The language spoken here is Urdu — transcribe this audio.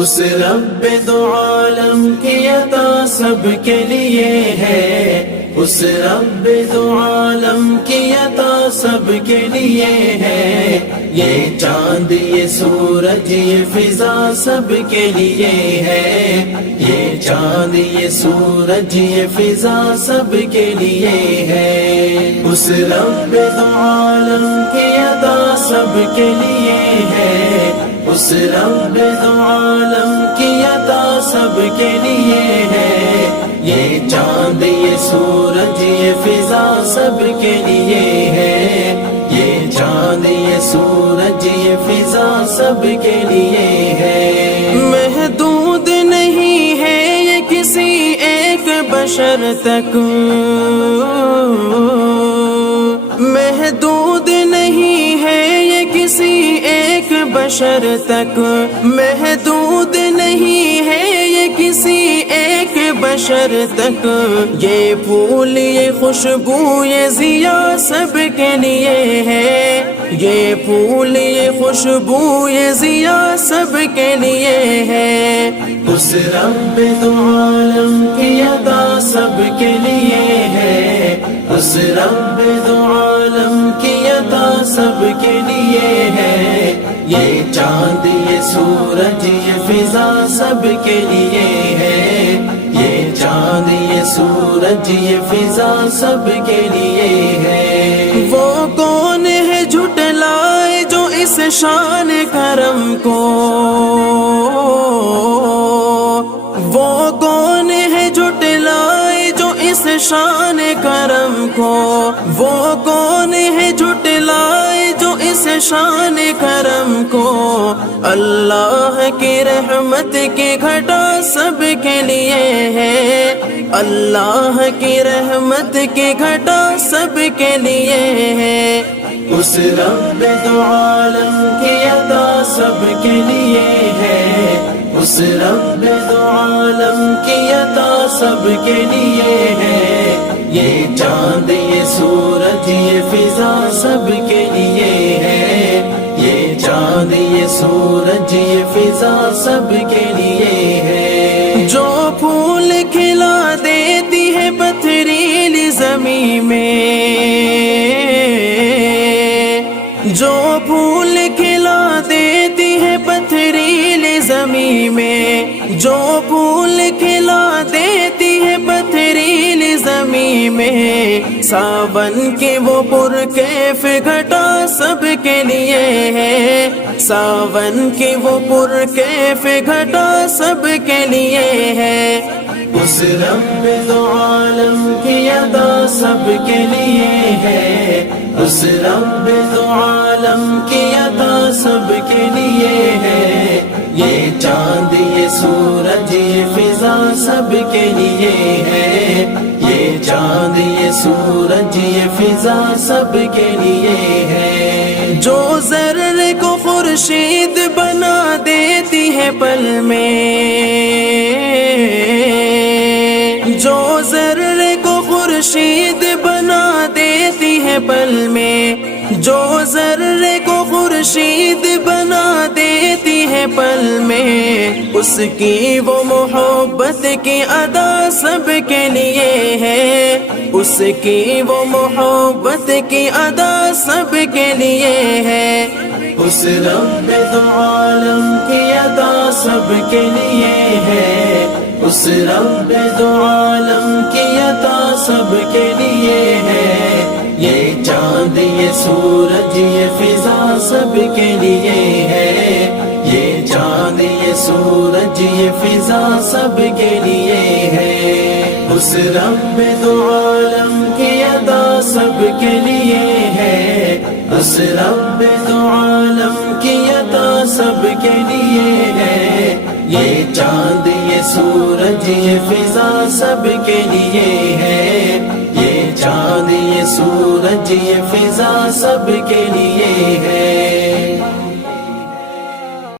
اس رب دو عالم کی عطا سب کے لیے ہے، اس رب دو عالم کی عطا سب کے لیے ہے، یہ چاند یہ سورج یہ فضا سب کے لیے ہے، یہ چاند یہ سورج یہ فضا سب کے لیے ہے، اس رب دو عالم کی عطا سب کے لیے ہے، اس رب دو عالم کی عطا سب کے لیے ہے، یہ چاند یہ سورج یہ فضا سب کے لیے ہے، یہ چاند یہ سورج یہ فضا سب کے لیے ہے، محدود نہیں ہے یہ کسی ایک بشر تک، محدود نہیں ہے یہ کسی ایک بشر تک، محدود نہیں ہے یہ کسی ایک بشر تک، یہ پھول یہ خوشبو یہ ضیا سب کے لیے ہے، یہ پھول یہ خوشبو یہ ضیا سب کے لیے ہے، اس رب دو عالم کی عطا سب کے لیے ہے، اس رب دو عالم کی عطا سب کے لیے ہے، یہ چاند یہ سورج یہ فضا سب کے لیے ہے، یہ چاند یہ سورج یہ فضا سب کے لیے ہے، وہ کون ہے جھٹلائے جو اس شان کرم کو، وہ کون ہے جھٹلائے جو اس شان کرم کو، وہ کون ہے جھٹلائے جو اس شان کرم کو، اللہ کی رحمت کی گھٹا سب کے لیے ہے، اللہ کی رحمت کی گھٹا سب کے لیے ہے، اس رب دو عالم کی عطا سب کے لیے ہے، اس رب دو عالم کی عطا سب کے لیے ہے، یہ چاند یہ سورج یہ فضا سب کے لیے ہے، یہ چاند یہ سورج یہ فضا سب کے لیے ہے، جو پھول کھلا دیتی ہے پتھریلی زمین میں، جو پھول کھلا دیتی ہے پتھریلی زمین میں، جو پھول کھلا دیتی ہے پتھریلی زمین میں، ساون کی وہ پرکیف گھٹا سب کے لیے ہے، ساون کی وہ پرکیف گھٹا سب کے لیے ہے، اس رب دو عالم کی عطا سب کے لیے ہے، اس رب دو عالم کی عطا سب کے لیے ہے، یہ چاند یہ سورج یہ فضا سب کے لیے ہے، یہ چاند یہ سورج یہ فضا سب کے لیے ہے، جو ذرے کو خورشید بنا دیتی ہے پل میں، جو ذرے کو خورشید بنا دیتی ہے پل میں، جو ذرے کو خورشید بنا دیتی ہے پل میں، اس کی وہ محبت کی ادا سب کے لیے ہے، اس کی وہ محبت کی ادا سب کے لیے ہے، اس رب دو عالم کی ادا سب کے لیے ہے، اس رب دو عالم کی عطا سب کے لیے ہے، یہ چاند یہ سورج یہ فضا سب کے لیے ہے، یہ چاند یہ سورج یہ فضا سب کے لیے ہے، اس رب دو عالم کی عطا سب کے لیے ہے، اس رب دو عالم کی عطا سب کے لیے ہے، یہ چاند یہ سورج یہ فضا سب کے لیے ہے، یہ چاند یہ سورج یہ فضا سب کے لیے ہے۔